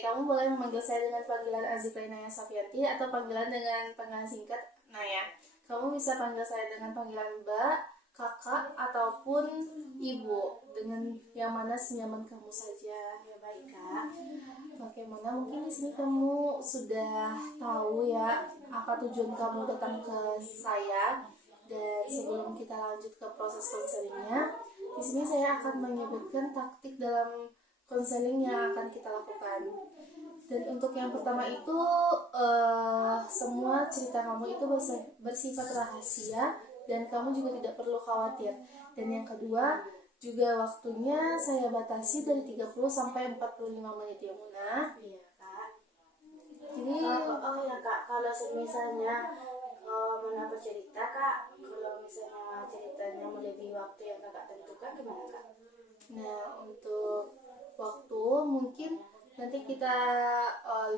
kamu boleh memanggil saya dengan panggilan Azifrina Naya Safiati atau panggilan dengan panggilan singkat Naya. Kamu bisa panggil saya dengan panggilan Mbak, Kakak, ataupun Ibu, dengan yang mana senyaman kamu saja. Ya baik Kak. Bagaimana mungkin di sini kamu sudah tahu ya apa tujuan kamu datang ke saya. Dan sebelum kita lanjut ke proses konselingnya, di sini saya akan menyebutkan taktik dalam konseling yang akan kita lakukan. Dan untuk yang pertama itu semua cerita kamu itu bersifat rahasia dan kamu juga tidak perlu khawatir. Dan yang kedua, juga waktunya saya batasi dari 30 sampai 45 menit ya Muna. Iya Kak. Jadi Oh ya Kak, kalau misalnya Mona bercerita Kak, kalau misalnya ceritanya melebihi waktu yang Kakak tentukan gimana Kak? nah, untuk waktu mungkin nanti kita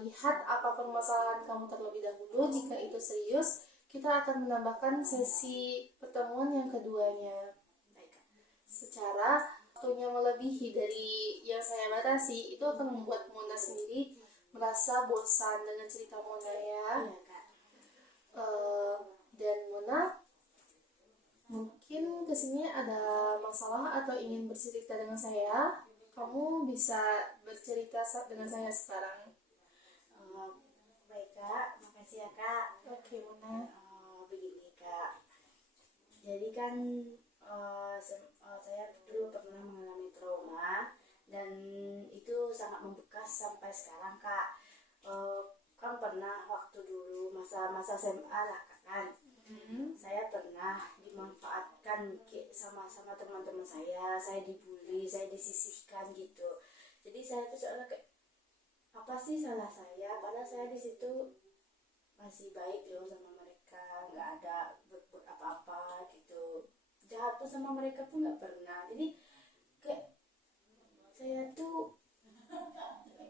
lihat apa permasalahan kamu terlebih dahulu. Jika itu serius, kita akan menambahkan sesi pertemuan yang keduanya. Baik Kak. Secara waktunya melebihi dari yang saya batasi, itu akan membuat Mona sendiri merasa bosan dengan cerita Mona ya. Iya Kak. Dan Mona mungkin kesini ada masalah atau ingin bercerita dengan saya, kamu bisa bercerita dengan saya sekarang. Baik Kak, makasih ya Kak. Oke Mona. Begini Kak, jadi kan saya dulu pernah mengalami trauma dan itu sangat membekas sampai sekarang Kak. Kan pernah waktu dulu masa SMA lah kan, saya pernah dimanfaatkan sama teman-teman saya dibully, saya disisihkan gitu. Jadi saya tuh seolah kayak apa sih salah saya, padahal saya di situ masih baik loh sama mereka, nggak ada berbuat apa-apa gitu, jahat tuh sama mereka pun nggak pernah. Jadi kayak saya tuh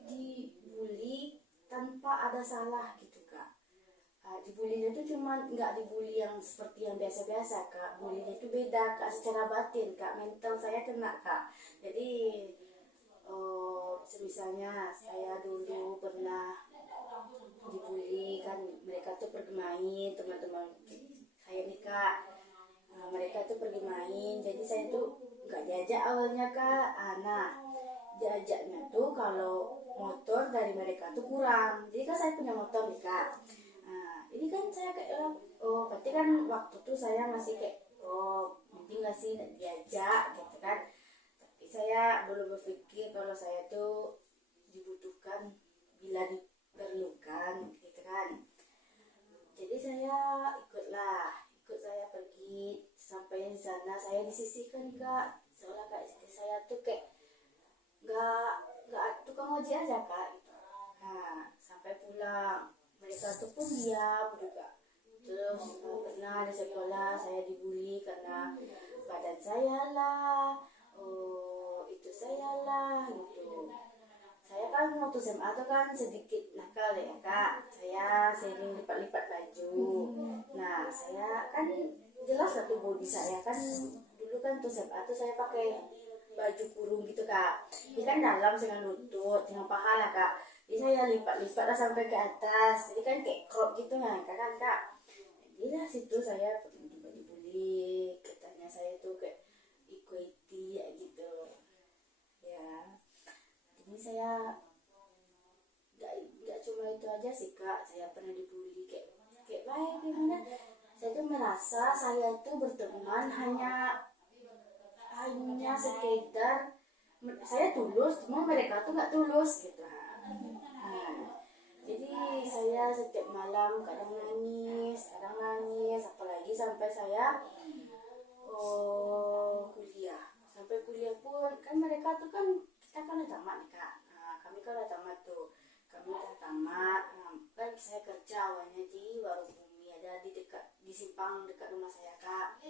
dibully tanpa ada salah gitu Kak. Dibulinya tuh cuma nggak dibully yang seperti yang biasa-biasa Kak, bulinya itu beda Kak, secara batin Kak, mental saya kena Kak. Jadi misalnya saya dulu pernah dibully kan, mereka tuh pergi main, teman-teman saya nih Kak, mereka tuh pergi main, jadi saya tuh nggak diajak awalnya Kak. Nah diajaknya tuh kalau motor dari mereka tuh kurang, jadi kan saya punya motor nih Kak. Ini kan saya kayak berarti kan waktu tuh saya masih kayak mending gak sih diajak gitu kan. Tapi saya dulu berpikir kalau saya tuh dibutuhkan bila diperlukan gitu kan. Jadi saya ikut saya pergi, sampai di sana saya disisihkan Kak, seolah kayak saya tuh kayak nggak tukang ojek aja Kak gitu. Sampai pulang mereka tuh pun diam juga. Terus pernah di sekolah saya dibully karena badan saya lah, itu saya lah gitu. Saya kan waktu SMA tuh kan sedikit nakal ya Kak, saya sering lipat-lipat baju. Nah saya kan jelas satu body saya kan dulu kan tuh SMA tuh saya pakai baju kurung gitu Kak, ini kan dalam dengan lutut dengan paha lah Kak. Jadi saya lipat-lipat lah sampai ke atas, jadi kan kayak crop gitu kan Kak. Jadi lah situ saya juga dibully, katanya saya tuh kayak equity ya gitu ya. Jadi saya nggak cuma itu aja sih Kak, saya pernah dibully kayak baik gimana. Saya tuh merasa saya tuh berteman hanya sekedar saya tulus, cuma mereka tuh nggak tulus gitu. Jadi saya setiap malam kadang nangis, apalagi sampai saya kuliah. Sampai kuliah pun kan mereka tuh kan, kita kan udah tamat nih Kak. Kami kan udah tamat tuh. Kan saya kerja awalnya di warung bumi, ada di simpang dekat rumah saya Kak.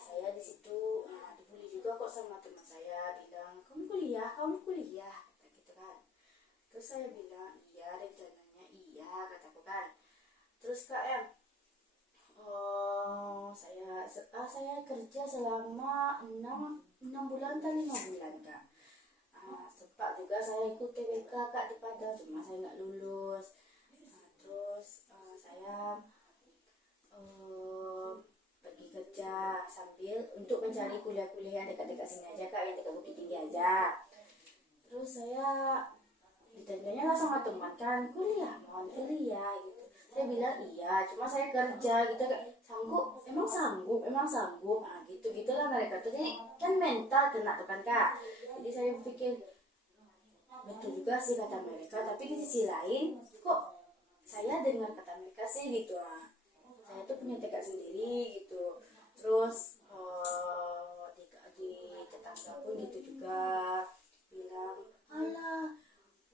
Saya di situ dibully juga kok sama teman saya, bilang kamu kuliah kata gitu kan. Terus saya bilang iya, rencananya iya kataku kan. Terus Kak saya kerja selama 6 bulan atau 5 bulan Kak. sempat juga saya ikut TBK Kak di Padang, cuma saya nggak lulus. Terus saya pergi kerja sambil untuk mencari kuliah-kuliah yang dekat-dekat sini aja Kak, yang dekat Bukit Tinggi aja. Terus saya ditanyanya lah sama teman kan, mau kuliah gitu. Saya bilang iya, cuma saya kerja gitu Kak. Emang sanggup, gitu gitulah mereka tuh. Jadi kan mental kena tuh kan Kak. Jadi saya pikir betul juga sih kata mereka, tapi di sisi lain kok saya dengar kata mereka sih gitu saya tuh punya tekad sendiri gitu. Terus di tetangga pun gitu juga bilang, alah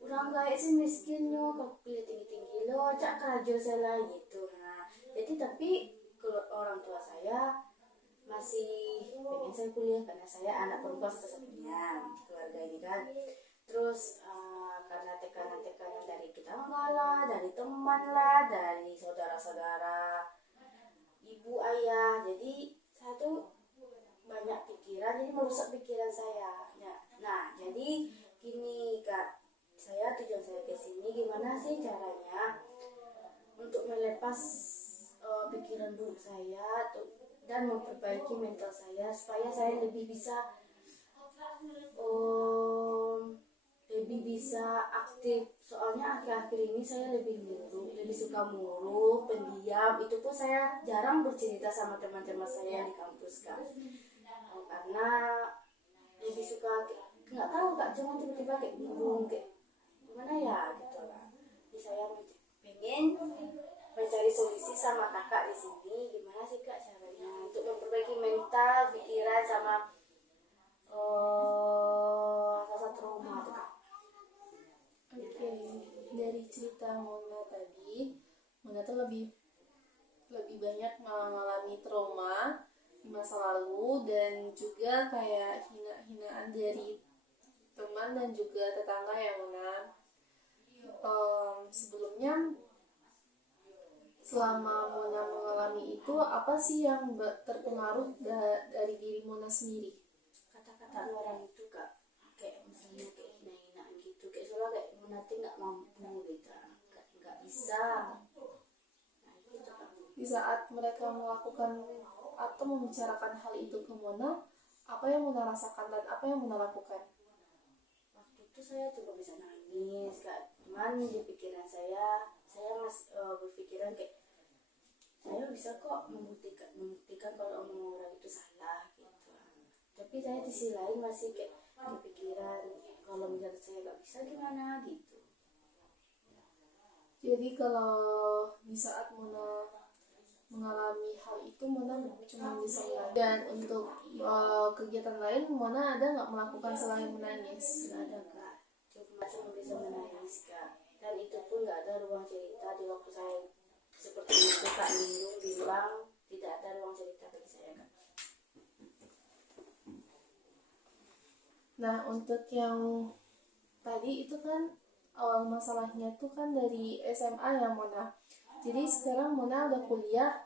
orang kaya sih miskin yo, kau pilih tinggi-tinggi lo, cak kerja saya gitu. Jadi tapi kalau orang tua saya masih pengen saya kuliah karena saya anak perempuan satu-satunya di keluarga ini kan. Terus karena tekanan-tekanan dari tetangga lah, dari teman lah, dari saudara-saudara, ibu ayah, jadi saya tuh banyak pikiran, jadi merusak pikiran saya. Nah jadi gini Kak, tujuan saya ke sini gimana sih caranya untuk melepas pikiran buruk saya dan memperbaiki mental saya supaya saya lebih bisa aktif. Soalnya akhir-akhir ini saya lebih suka murung, pendiam. Itu pun saya jarang bercerita sama teman-teman saya di kampus Kak. Karena lebih suka nggak tahu Kak, cuma tiba-tiba kayak murung, kayak gimana ya gitu Kak. Jadi saya pengen mencari solusi sama kakak di sini, gimana sih Kak caranya untuk memperbaiki mental, pikiran sama rasa trauma tuh Kak. Oke, dari cerita Mona tadi, Mona tuh lebih banyak mengalami trauma di masa lalu dan juga kayak hinaan dari teman dan juga tetangga ya Mona. Sebelumnya selama Mona mengalami itu, apa sih yang terpengaruh dari diri Mona sendiri? Kata-kata orang itu Kak, kayak misalnya kayak hina-hinaan gitu, kayak soalnya kayak Monati nggak mampu gitu, nggak bisa. Nah gitu Kak. Di saat mereka melakukan atau membicarakan hal itu ke Mona, apa yang Mona rasakan dan apa yang Mona lakukan? Waktu itu saya coba bisa nangis Kak, cuman di pikiran saya masih berpikiran kayak saya bisa kok membuktikan kalau omong orang itu salah gitu. Tapi saya di sisi lain masih kayak kepikiran kalau misalnya saya nggak bisa gimana gitu. Jadi kalau di saat Mona mengalami hal itu, Mona cuma bisa menangis. Dan untuk kegiatan lain, Mona ada nggak melakukan selain menangis? Nggak ada Kak, cuma bisa menangis Kak. Dan itu pun nggak ada ruang cerita di waktu saya seperti itu Kak. Lindung bilang tidak ada ruang cerita bagi saya Kak. Nah, untuk yang tadi itu kan awal masalahnya tuh kan dari SMA ya Mona. Jadi sekarang Mona udah kuliah,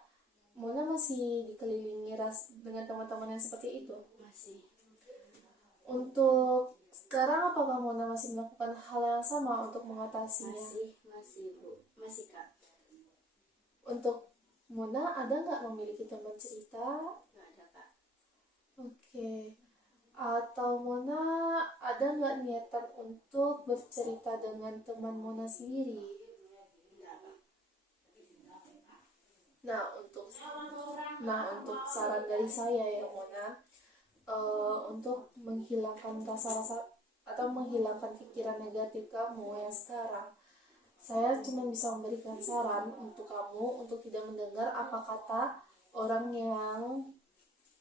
Mona masih dikelilingi dengan teman-teman yang seperti itu. Masih. Untuk sekarang apakah Mona masih melakukan hal yang sama untuk mengatasinya? Masih Bu, masih Kak. Untuk Mona ada nggak memiliki teman cerita? Nggak ada Kak. Oke. Atau Mona ada nggak niatan untuk bercerita dengan teman Mona sendiri? Nggak Kak. Nah untuk saran dari saya ya Mona, untuk menghilangkan rasa-rasa atau menghilangkan pikiran negatif kamu yang sekarang, saya cuma bisa memberikan saran untuk kamu untuk tidak mendengar apa kata orang yang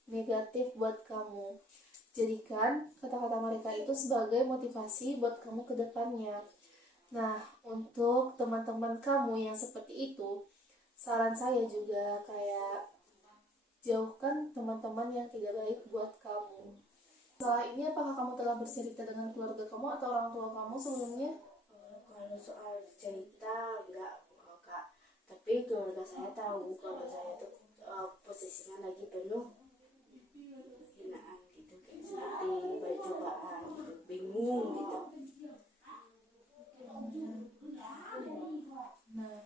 negatif buat kamu. Jadikan kata-kata mereka itu sebagai motivasi buat kamu ke depannya. Nah, untuk teman-teman kamu yang seperti itu, saran saya juga kayak jauhkan teman-teman yang tidak baik buat kamu. Setelah ini, apakah kamu telah bercerita dengan keluarga kamu atau orang tua kamu sebelumnya? Kalau soal cerita enggak Kak. Tapi keluarga saya tahu kalau saya tuh posisinya lagi penuh hinaan gitu, kayak seperti banyak cobaan gitu. bingung gitu. Nah,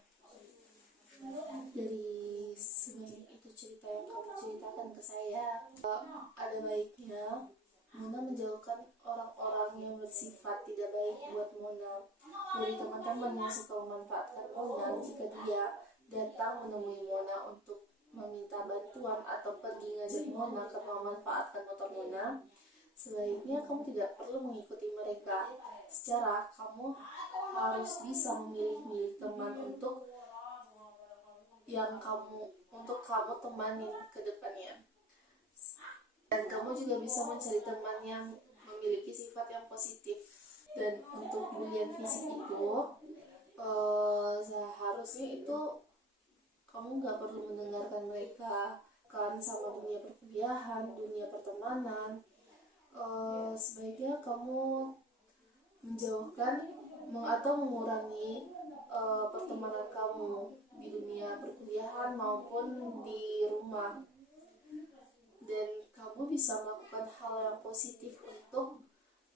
dari sebanyak itu cerita yang kamu ceritakan ke saya, ada baiknya Mona menjauhkan orang-orang yang bersifat tidak baik buat Mona dari teman-teman yang suka memanfaatkan Mona. Jika dia datang menemui Mona untuk meminta bantuan atau pergi ngajak Mona karena memanfaatkan motor Mona, sebaiknya kamu tidak perlu mengikuti mereka. Secara kamu harus bisa memilih-milih teman untuk kamu temanin ke depannya. Dan kamu juga bisa mencari teman yang memiliki sifat yang positif. Dan untuk bulian fisik itu seharusnya itu kamu nggak perlu mendengarkan mereka, kan sama dunia perkuliahan, dunia pertemanan. Sebaiknya kamu menjauhkan atau mengurangi pertemanan kamu di dunia perkuliahan maupun di rumah. Dan kamu bisa melakukan hal yang positif untuk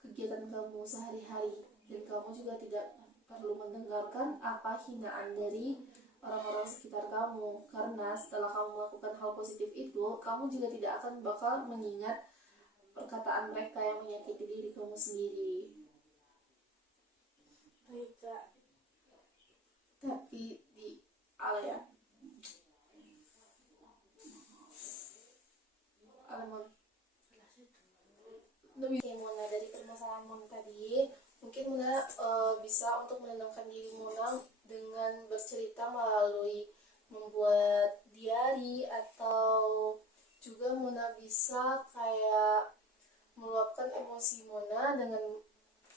kegiatan kamu sehari-hari. Dan kamu juga tidak perlu mendengarkan apa hinaan dari orang-orang sekitar kamu, karena setelah kamu melakukan hal positif itu, kamu juga tidak akan bakal mengingat perkataan mereka yang menyakiti diri kamu sendiri. Baik Kak. Tapi di area lebih Mona dari permasalahan Mona tadi, mungkin Mona bisa untuk menenangkan diri Mona dengan bercerita melalui membuat diary, atau juga Mona bisa kayak meluapkan emosi Mona dengan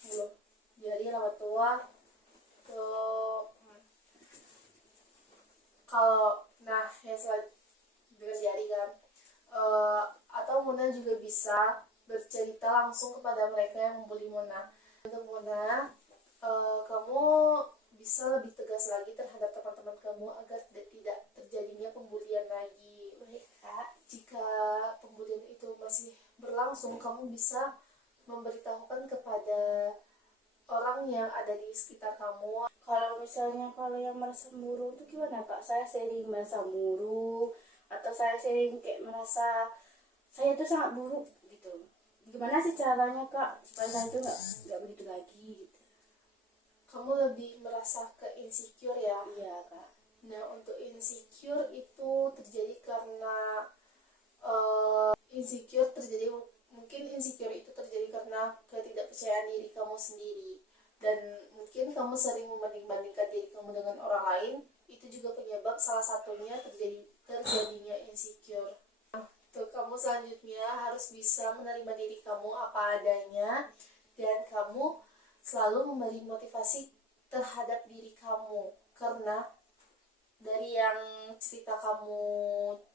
membuat diary rawat tua. Kalau yang selanjutnya dengan diary kan, atau Mona juga bisa bercerita langsung kepada mereka yang membuli Mona. Untuk Mona, kamu bisa lebih tegas lagi terhadap teman-teman kamu agar tidak terjadinya pembulian lagi. Baik Kak, jika pembulian itu masih berlangsung, kamu bisa memberitahukan kepada orang yang ada di sekitar kamu. Kalau yang merasa murung itu gimana Kak? Saya sering merasa murung, atau saya sering kayak merasa saya itu sangat buruk gitu. Gimana sih caranya Kak supaya saya itu nggak begitu lagi gitu? Kamu lebih merasa ke insecure ya? Iya Kak. Nah, untuk insecure itu terjadi karena mungkin insecure itu terjadi karena ketidakpercayaan diri kamu sendiri, dan mungkin kamu sering membanding-bandingkan diri kamu dengan orang lain. Itu juga penyebab salah satunya terjadinya insecure. Untuk kamu selanjutnya harus bisa menerima diri kamu apa adanya, dan kamu selalu memberi motivasi terhadap diri kamu, karena dari yang kamu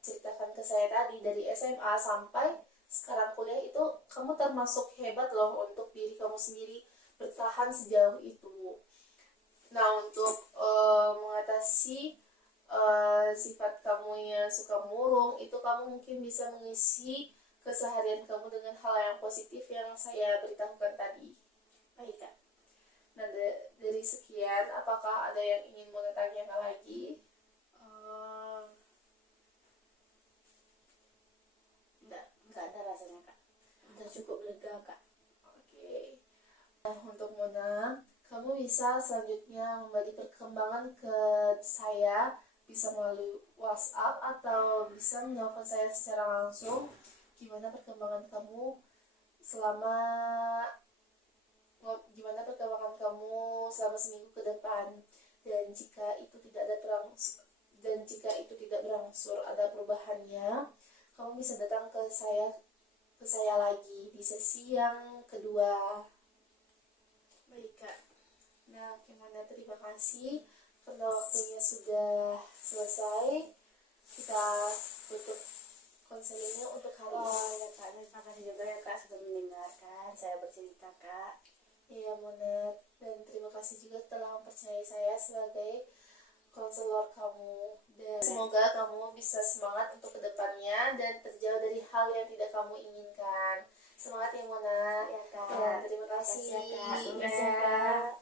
ceritakan ke saya tadi, dari SMA sampai sekarang kuliah, itu kamu termasuk hebat loh untuk diri kamu sendiri bertahan sejauh itu. Nah, untuk mengatasi sifat kamu yang suka murung itu, kamu mungkin bisa mengisi keseharian kamu dengan hal yang positif yang saya beritahukan tadi. Baik Kak. Nah, dari sekian, apakah ada yang ingin mau tanyakan lagi? Enggak ada rasanya Kak. Udah cukup lega Kak. Oke. Nah, untuk Mona, kamu bisa selanjutnya memberi perkembangan ke saya, bisa melalui WhatsApp atau bisa menelpon saya secara langsung. Gimana perkembangan kamu selama seminggu ke depan, dan jika itu tidak berangsur ada perubahannya, kamu bisa datang ke saya lagi di sesi yang kedua. Baik Kak. Nah, gimana, terima kasih karena waktunya sudah selesai. Kita tutup konselingnya untuk hari ini. Ya Kak, terima kasih juga ya Kak sudah mendengarkan saya bercerita Kak. Iya Mona, dan terima kasih juga telah mempercayai saya sebagai konselor kamu, dan semoga kamu bisa semangat untuk kedepannya dan terjauh dari hal yang tidak kamu inginkan. Semangat ya Mona. Ya Kak. Ya, terima kasih. kasih. Terima kasih ya, Kak.